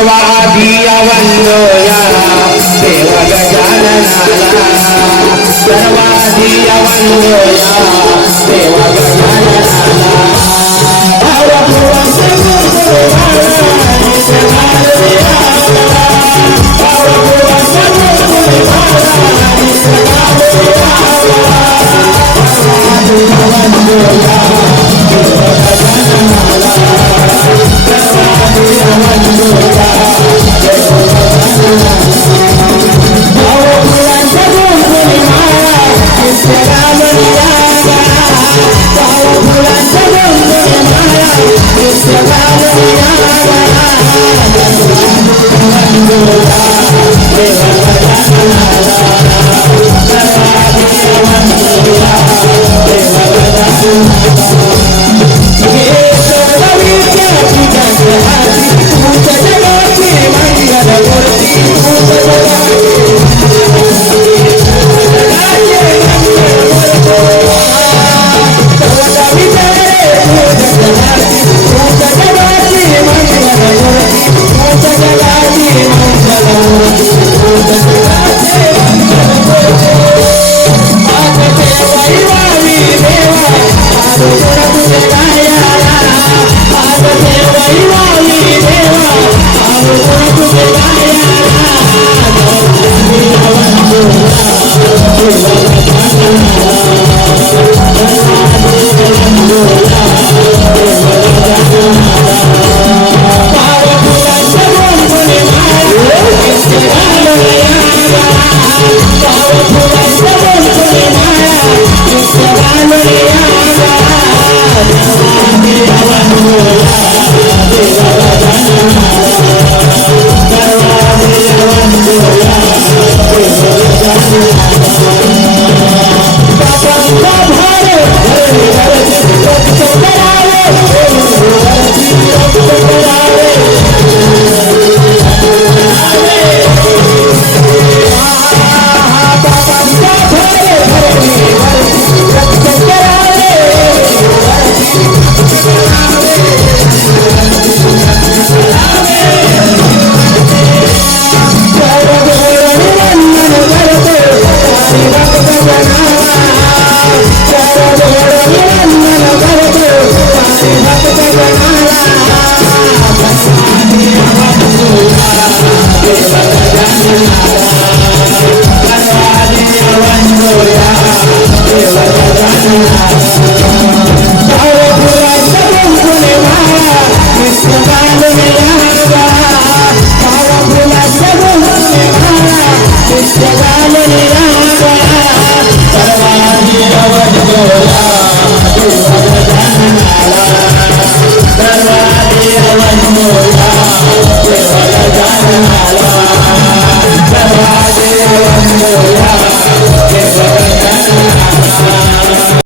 म्हणूया सर्वाधी वंदोया देव गजाननाला सर्वाधी वंदोया देव गजाननाला